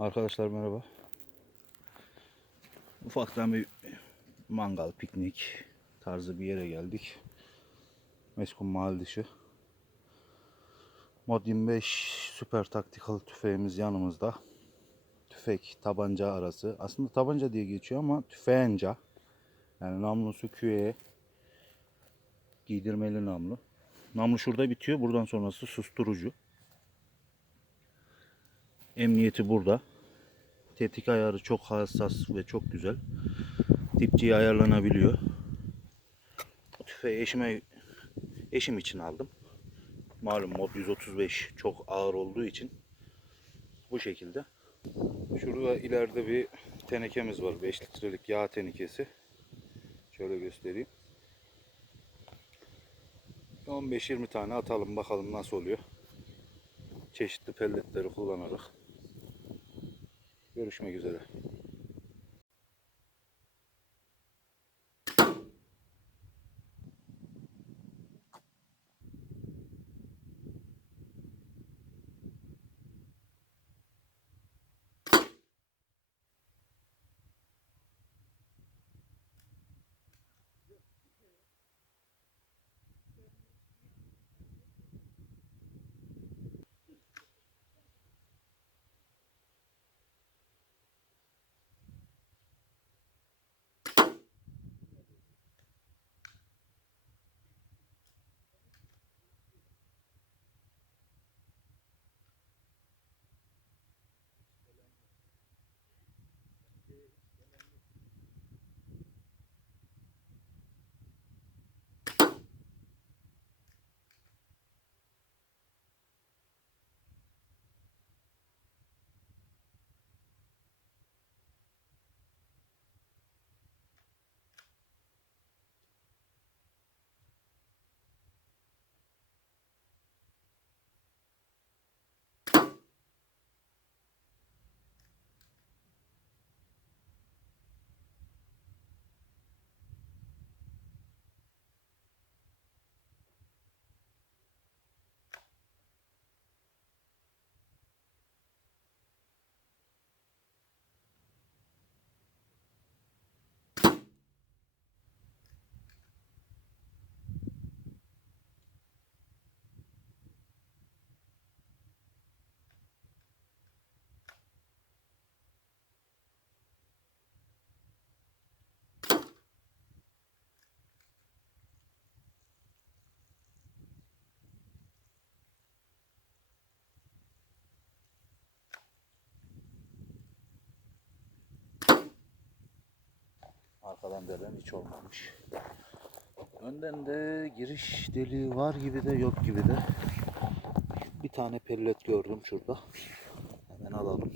Arkadaşlar merhaba. Ufaktan bir mangal, piknik tarzı bir yere geldik. Meskun Mahal dışı. Mod 25 süper taktikal tüfeğimiz yanımızda. Tüfek, tabanca arası. Aslında tabanca diye geçiyor ama tüfeğenca. Yani namlusu küğeye giydirmeli namlu. Namlu şurada bitiyor. Buradan sonrası susturucu. Emniyeti burada. Tetik ayarı çok hassas ve çok güzel. Dipçiyi ayarlanabiliyor. Tüfeği eşime eşim için aldım. Malum mod 135 çok ağır olduğu için bu şekilde. Şurada ileride bir tenekemiz var. 5 litrelik yağ tenekesi. Şöyle göstereyim. 15-20 tane atalım bakalım nasıl oluyor. Çeşitli pelletleri kullanarak. Görüşmek üzere. Arkadan delen hiç olmamış. Önden de giriş deliği var gibi de yok gibi de. Bir tane pellet gördüm şurada. Hemen alalım.